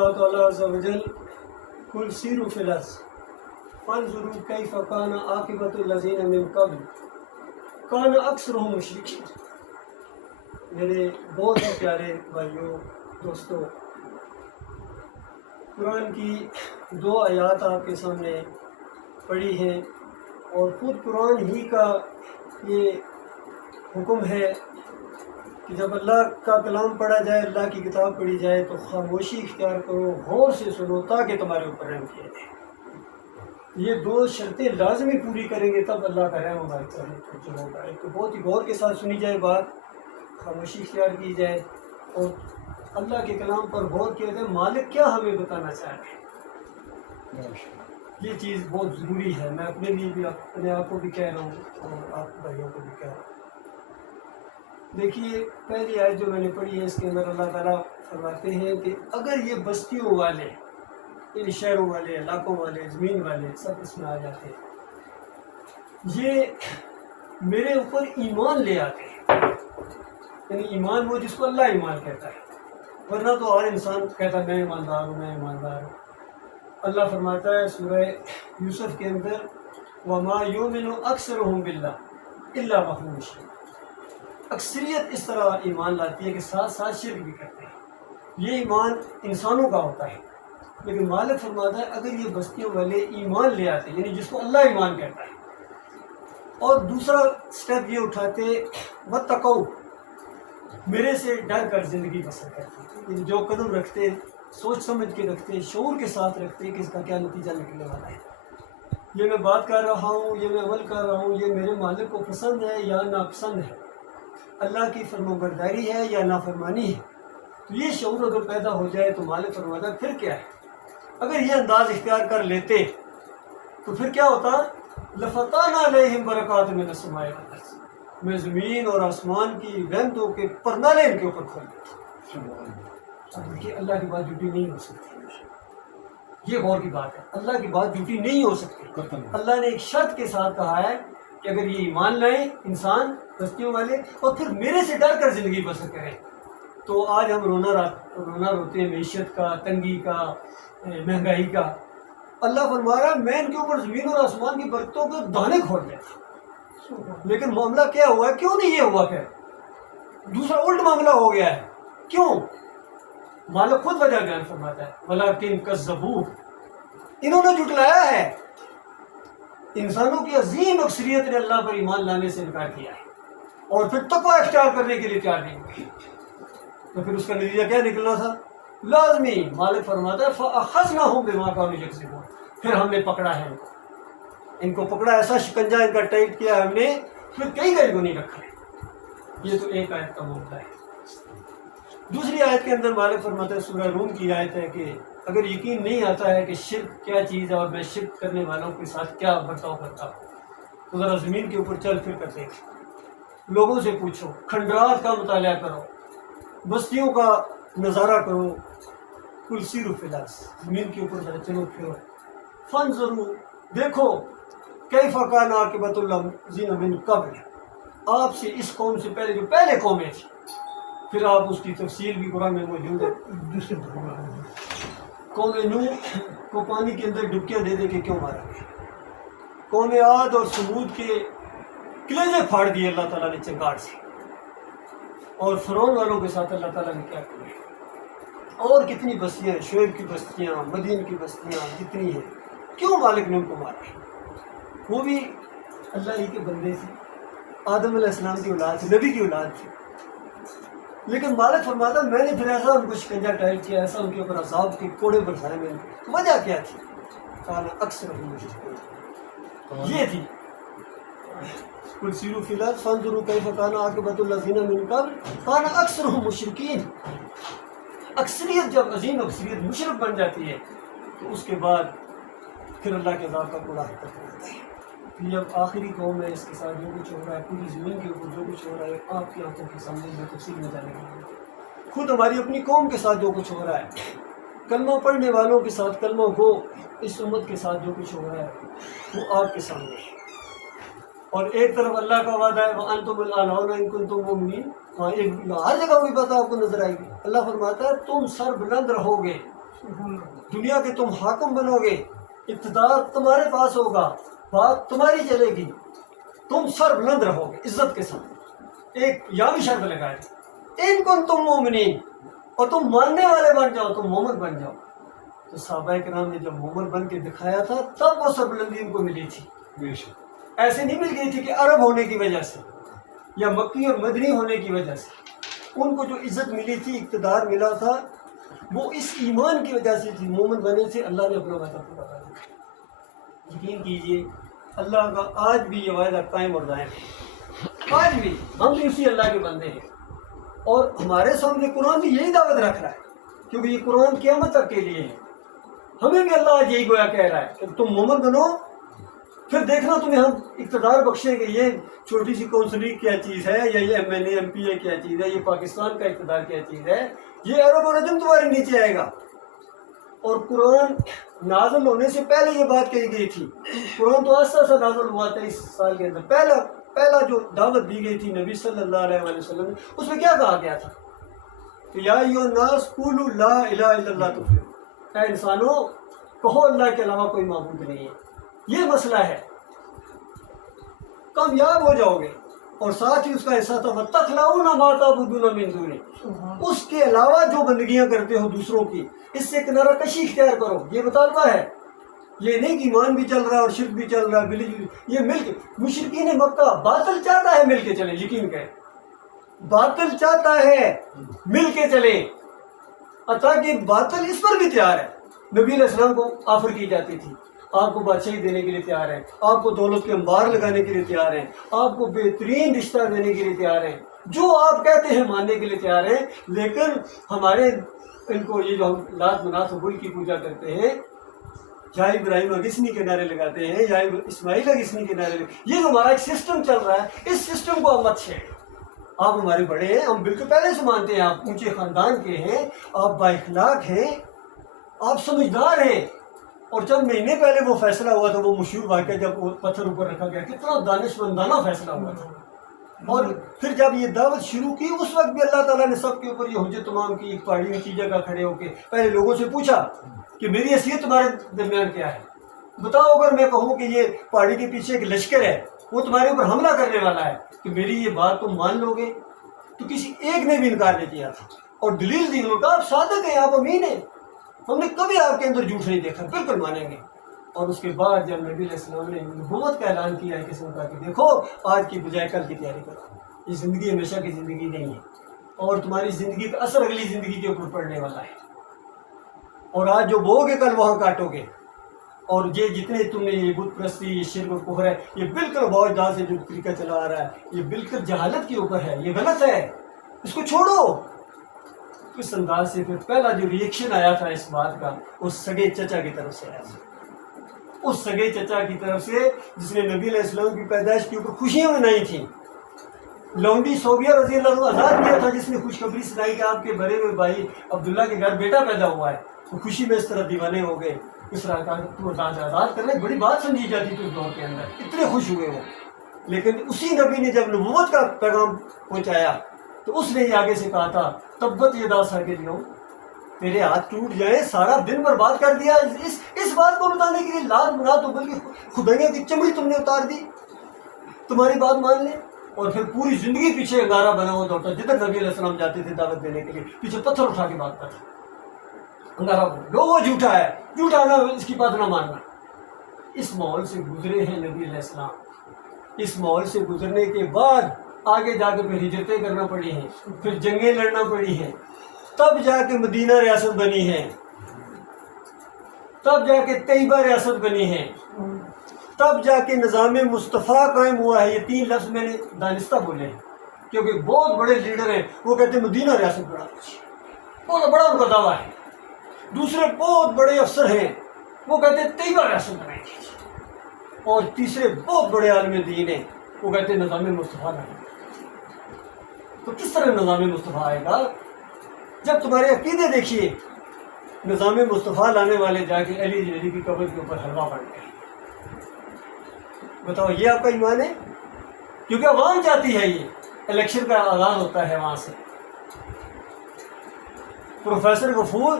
اللہ تعالیٰ عز و جل قل سیروا فی الارض فانظروا کیف کان عاقبۃ الذین من قبل کان اکثرهم مشرکین۔ میرے بہت ہی پیارے بھائیوں دوستوں، قرآن کی دو آیات آپ کے سامنے پڑھی ہیں، اور خود قرآن ہی کا یہ حکم ہے کہ جب اللہ کا کلام پڑھا جائے، اللہ کی کتاب پڑھی جائے تو خاموشی اختیار کرو، غور سے سنو تاکہ تمہارے اوپر رحم کیا جائے۔ یہ دو شرطیں لازمی پوری کریں گے تب اللہ کا رحم ہمارے اوپر ہوگا۔ ایک تو بہت ہی غور کے ساتھ سنی جائے بات، خاموشی اختیار کی جائے، اور اللہ کے کلام پر غور کیا جائے مالک کیا ہمیں بتانا چاہ رہے ہیں۔ یہ چیز بہت ضروری ہے، میں اپنے لیے بھی اپنے آپ کو بھی کہہ رہا ہوں اور آپ بھائیوں کو بھی کہہ رہا ہوں۔ دیکھیے پہلی آیت جو میں نے پڑھی ہے، اس کے اندر اللہ تعالیٰ فرماتے ہیں کہ اگر یہ بستیوں والے، ان شہروں والے، علاقوں والے، زمین والے سب اس میں آ جاتے ہیں، یہ میرے اوپر ایمان لے آتے ہیں، یعنی ایمان وہ جس کو اللہ ایمان کہتا ہے، ورنہ تو ہر انسان کہتا ہے میں ایماندار ہوں، میں ایماندار ہوں۔ اللہ فرماتا ہے سورہ یوسف کے اندر وَمَا يُؤْمِنُ أَكْثَرُهُم بِاللَّهِ إِلَّا وَهُم مُشْرِكُونَ۔ اکثریت اس طرح ایمان لاتی ہے کہ ساتھ ساتھ شرک بھی کرتے ہیں۔ یہ ایمان انسانوں کا ہوتا ہے، لیکن مالک فرماتا ہے اگر یہ بستیوں والے ایمان لے آتے، یعنی جس کو اللہ ایمان کہتا ہے، اور دوسرا سٹیپ یہ اٹھاتے وَاتَّقَوْا، میرے سے ڈر کر زندگی بسر کرتے، یعنی جو قدم رکھتے سوچ سمجھ کے رکھتے، شعور کے ساتھ رکھتے کہ اس کا کیا نتیجہ نکلنے والا ہے، یہ میں بات کر رہا ہوں، یہ میں عمل کر رہا ہوں، یہ میرے مالک کو پسند ہے یا ناپسند ہے، اللہ کی فرمانبرداری ہے یا نافرمانی ہے۔ تو یہ شعور اگر پیدا ہو جائے تو مالک فرماتا ہے پھر کیا ہے، اگر یہ انداز اختیار کر لیتے تو پھر کیا ہوتا، لَفَتَحْنَا عَلَيْهِمْ بَرَكَاتٍ مِّنَ السَّمَاءِ وَالْأَرْضِ، میں زمین اور آسمان کی رحمتوں کے پرنالے ان کے اوپر کھول دیتا۔ دیکھیے اللہ کی بات جھوٹی نہیں ہو سکتی، یہ غور کی بات ہے، اللہ کی بات جھوٹی نہیں ہو سکتی۔ اللہ نے ایک شرط کے ساتھ کہا ہے کہ اگر یہ ایمان لائیں انسان بستیوں والے اور پھر میرے سے ڈر کر زندگی بسر کریں، تو آج ہم رونا روتے ہیں معیشت کا، تنگی کا، مہنگائی کا۔ اللہ فرما رہا ہے میں ان کے اوپر زمین اور آسمان کی برکتوں کے دانے کھول دیتا، لیکن معاملہ کیا ہوا ہے، کیوں نہیں یہ ہوا، پھر دوسرا الٹ معاملہ ہو گیا ہے، کیوں؟ مالک خود وجہ بیان فرماتا ہے وَلَٰكِن كَذَّبُوا، انہوں نے جھٹلایا ہے۔ انسانوں کی عظیم اکثریت نے اللہ پر ایمان لانے سے انکار کیا ہے اور پھر تقویٰ اختیار کرنے کے لیے تیار نہیں ہوئی، تو پھر اس کا نتیجہ کیا نکلنا تھا، لازمی مالک فرماتا ہے فَأَخَذْنَاهُم بِمَا كَانُوا يَكْسِبُونَ، پھر ہم نے پکڑا ہے ان کو پکڑا، ایسا شکنجہ ان کا ٹائٹ کیا ہم نے، پھر کئی کو نہیں رکھا ہے۔ یہ تو ایک آیت کا معاملہ ہے۔ دوسری آیت کے اندر مالک فرماتا ہے، سورہ روم کی آیت ہے کہ اگر یقین نہیں آتا ہے کہ شرک کیا چیز ہے اور میں شرک کرنے والوں کے ساتھ کیا برتاؤ کرتا ہوں، تو ذرا زمین کے اوپر چل پھر کر دیکھ، لوگوں سے پوچھو، کھنڈرات کا مطالعہ کرو، بستیوں کا نظارہ کرو، قل سیروا فی الارض، زمین کے اوپر ذرا چلو پھرو، فانظروا، دیکھو، کیف کان عاقبۃ الذین من قبل، آپ سے اس قوم سے پہلے جو پہلے قومیں تھیں، پھر آپ اس کی تفصیل بھی قرآن میں موجود ہے۔ دوسرے قوم نوح کو پانی کے اندر ڈبکیاں دے دے کے کیوں مارا گیا، قوم عاد اور ثمود کے کلیجے پھاڑ دیے اللہ تعالیٰ نے چنگاڑ سے، اور فرعون والوں کے ساتھ اللہ تعالیٰ نے کیا کیا، اور کتنی بستیاں، شعیب کی بستیاں، مدین کی بستیاں جتنی ہیں، کیوں مالک نے ان کو مارا، وہ بھی اللہ ہی کے بندے تھے، آدم علیہ السلام کی اولاد تھی، نبی کی اولاد تھی، لیکن مالک فرماتا میں نے پھر ایسا ان کو شکنجہ ٹائٹ کیا، ایسا ان کے اوپر عذاب کے کوڑے برسائے میں نے، وجہ کیا تھی، کہا اکثر یہ تھی قل سیروا فی الارض فانظروا کیف کان عاقبۃ الذین من قبل کان اکثرهم مشرکین۔ اکثریت جب عظیم اکثریت مشرک بن جاتی ہے تو اس کے بعد پھر اللہ کے عذاب کا کوڑا حرکت کرتا ہے۔ یہ اب آخری قوم ہے، اس کے ساتھ جو کچھ ہو رہا ہے، پوری زمین کے اوپر جو کچھ ہو رہا ہے آپ کی آنکھوں کے سامنے میں تفصیل میں جانے کے لیے، خود ہماری اپنی قوم کے ساتھ جو کچھ ہو رہا ہے، کلمہ پڑھنے والوں کے ساتھ، کلمہ گو اس امت کے ساتھ جو کچھ ہو رہا ہے وہ آپ کے سامنے ہے۔ اور ایک طرف اللہ کا وعدہ ہے وَأَنْتُمُ الْأَعْلَوْنَ إِن كُنتُم مُؤْمِنِينَ، ہر جگہ وہی بات آپ کو نظر آئے گی۔ اللہ فرماتا ہے تم سر بلند رہو گے دنیا کے تم حاکم بنو گے، اقتدار تمہارے پاس ہوگا، بات تمہاری چلے گی، تم سر بلند رہو گے عزت کے ساتھ۔ ایک یہاں بھی شرط لگائے، ان کن تم مومنین، اور تم ماننے والے بن جاؤ، تم مومن بن جاؤ۔ تو صحابہ کرام نے جب مومن بن کے دکھایا تھا تب وہ سربلندی ان کو ملی تھی، ایسے نہیں مل گئی تھی کہ عرب ہونے کی وجہ سے یا مکی اور مدنی ہونے کی وجہ سے۔ ان کو جو عزت ملی تھی، اقتدار ملا تھا، وہ اس ایمان کی وجہ سے تھی، مومن بنے سے اللہ نے اپنا وعدہ پورا کر دیا۔ یقین کیجئے اللہ کا آج بھی یہ وعدہ قائم اور دائم ہے، آج بھی ہم بھی اسی اللہ کے بندے ہیں، اور ہمارے سامنے قرآن بھی یہی دعوت رکھ رہا ہے، کیونکہ یہ قرآن قیامت تک کے لیے ہے۔ ہمیں بھی اللہ آج یہی گویا کہہ رہا ہے کہ تم مومن بنو، پھر دیکھنا تمہیں ہم اقتدار بخشیں گے۔ یہ چھوٹی سی کونسلنگ کیا چیز ہے، یا یہ M L A M P A کیا چیز ہے، یہ پاکستان کا اقتدار کیا چیز ہے، یہ عرب و عجم تمہارے نیچے آئے گا۔ اور قرآن نازل ہونے سے پہلے یہ بات کہی گئی تھی، قرآن تو آہستہ آہستہ نازل ہوا تھا اس سال کے اندر، پہلا جو دعوت دی گئی تھی نبی صلی اللہ علیہ وآلہ وسلم نے، اس میں کیا کہا گیا تھا کہ یا ایھا الناس قولوا لا الہ الا اللہ تفلحوا، اے انسانوں کہو اللہ کے علاوہ کوئی معبود نہیں ہے، یہ مسئلہ ہے، کامیاب ہو جاؤ گے۔ اور ساتھ ہی اس کا حصہ تھا وَتَخْلَعُونَ مَا تَعْبُدُونَ مِن دُونِهِ، اس کے علاوہ جو بندگیاں کرتے ہو دوسروں کی، اس سے کنارہ کشی اختیار کرو، یہ مطالبہ ہے۔ یہ نہیں کہ ایمان بھی چل رہا ہے اور شرک بھی چل رہا ہے، یہ مل کے مشرکین مکہ باطل چاہتا ہے مل کے چلے، یقین کریں باطل چاہتا ہے مل کے چلے، تاکہ باطل اس پر بھی تیار ہے۔ نبی علیہ السلام کو آفر کی جاتی تھی، آپ کو بادشاہی دینے کے لیے تیار ہیں، آپ کو دولت کے انبار لگانے کے لیے تیار ہیں، آپ کو بہترین رشتہ دینے کے لیے تیار ہیں، جو آپ کہتے ہیں ماننے کے لیے تیار ہیں۔ لیکن ہمارے ان کو یہ جو ہم لات منات و بل کی پوجا کرتے ہیں، یا ابراہیم اگسنی کے نعرے لگاتے ہیں، یا اسماعیل اگسنی کے نعرے لگاتے ہیں، یہ جو ہمارا ایک سسٹم چل رہا ہے، اس سسٹم کو ہم مت چھیڑیں۔ آپ ہمارے بڑے ہیں، ہم بالکل پہلے سے مانتے ہیں، آپ اونچے خاندان کے ہیں، آپ با اخلاق ہیں، آپ سمجھدار ہیں۔ اور چند مہینے پہلے وہ فیصلہ ہوا تھا، وہ مشہور واقعہ جب وہ پتھر اوپر رکھا گیا، کتنا دانشمندانہ فیصلہ ہوا تھا۔ اور پھر جب یہ دعوت شروع کی، اس وقت بھی اللہ تعالیٰ نے سب کے اوپر یہ حجت تمام کی، ایک پہاڑی اونچی جگہ کھڑے ہو کے پہلے لوگوں سے پوچھا کہ میری حیثیت تمہارے درمیان کیا ہے، بتاؤ اگر میں کہوں کہ یہ پہاڑی کے پیچھے ایک لشکر ہے، وہ تمہارے اوپر حملہ کرنے والا ہے، کہ میری یہ بات تم مان لو گے؟ تو کسی ایک نے بھی انکار نہیں کیا تھا، اور دلیل دی، انہوں نے کہا آپ صادق ہیں، آپ امین ہیں، ہم نے کبھی آپ کے اندر جھوٹ نہیں دیکھا، بالکل مانیں گے۔ اور اس کے بعد جب نبی علیہ السلام نے نبوت کا اعلان کیا ہے، کسی نے کہا کہ دیکھو آج کی بجائے کل کی تیاری کرو، یہ زندگی ہمیشہ کی زندگی نہیں ہے، اور تمہاری زندگی کا اثر اگلی زندگی کے اوپر پڑنے والا ہے، اور آج جو بو گے کل وہاں کاٹو گے۔ اور یہ جتنے تم نے یہ بت پرستی، یہ شرک اور کفر ہے، یہ بالکل بہت جہاں سے جو طریقہ چلا آ رہا ہے، یہ بالکل جہالت کے اوپر ہے، یہ غلط ہے، اس کو چھوڑو۔ اس انداز سے پھر پہلا جو ریئیکشن آیا تھا اس بات کا، اس سگے چچا کی طرف سے آیا تھا، اس سگے چچا کی طرف سے جس نے نبی علیہ السلام کی پیدائش کے اوپر خوشیاں منائی تھیں۔ لونڈی صوبیہ رضی اللہ عنہ آزاد کیا تھا، جس نے خوشخبری سنائی کہ آپ کے بڑے ہوئے بھائی عبداللہ کے گھر بیٹا پیدا ہوا ہے، تو خوشی میں اس طرح دیوانے ہو گئے، اس طرح کا تو آزاد کرنا ایک بڑی بات سمجھی جاتی تھی اس دور کے اندر، اتنے خوش ہوئے وہ۔ لیکن اسی نبی نے جب نبوت کا پیغام پہنچایا تو اس نے یہ آگے سے کہا تھا تبت یدا ساکت یوم، تیرے ہاتھ ٹوٹ جائیں، سارا دن برباد کر دیا اس بات کو بتانے کے لیے، لات منات و بلکہ خدائیوں کی چمڑی تم نے اتار دی، تمہاری بات مان لیں۔ اور پھر پوری زندگی پیچھے انگارہ بنا ہوا دوڑتا، جدھر نبی علیہ السلام جاتے تھے دعوت دینے کے لیے پیچھے پتھر اٹھا کے بات کرتا، انگارہ بنا لو وہ جھوٹا ہے، جھوٹا نہ اس کی بات نہ ماننا۔ اس ماحول سے گزرے ہیں نبی علیہ السلام، اس ماحول سے گزرنے کے بعد آگے جا کے پھر ہجرتیں کرنا پڑی ہیں، پھر جنگیں لڑنا پڑی ہیں، تب جا کے مدینہ ریاست بنی ہے، تب جا کے طیبہ ریاست بنی ہے، تب جا کے نظام مصطفیٰ قائم ہوا ہے۔ یہ تین لفظ میں نے دانستہ بولے ہیں کیونکہ بہت بڑے لیڈر ہیں، وہ کہتے ہیں مدینہ ریاست بنا، بہت بڑا ان کا دعویٰ ہے۔ دوسرے بہت بڑے افسر ہیں، وہ کہتے ہیں طیبہ ریاست بنائیں گے، اور تیسرے بہت بڑے عالم دین ہیں، وہ کہتے ہیں نظام مصطفیٰ بنائیں گے۔ تو کس طرح نظام مصطفیٰ آئے گا؟ جب تمہارے عقیدے دیکھیے، نظام مصطفیٰ لانے والے جا کے علی کی قبر کے اوپر حلوہ بن گئے، بتاؤ یہ آپ کا ایمان ہے؟ کیونکہ عوام چاہتی ہے، یہ الیکشن کا آغاز ہوتا ہے وہاں سے۔ پروفیسر غفور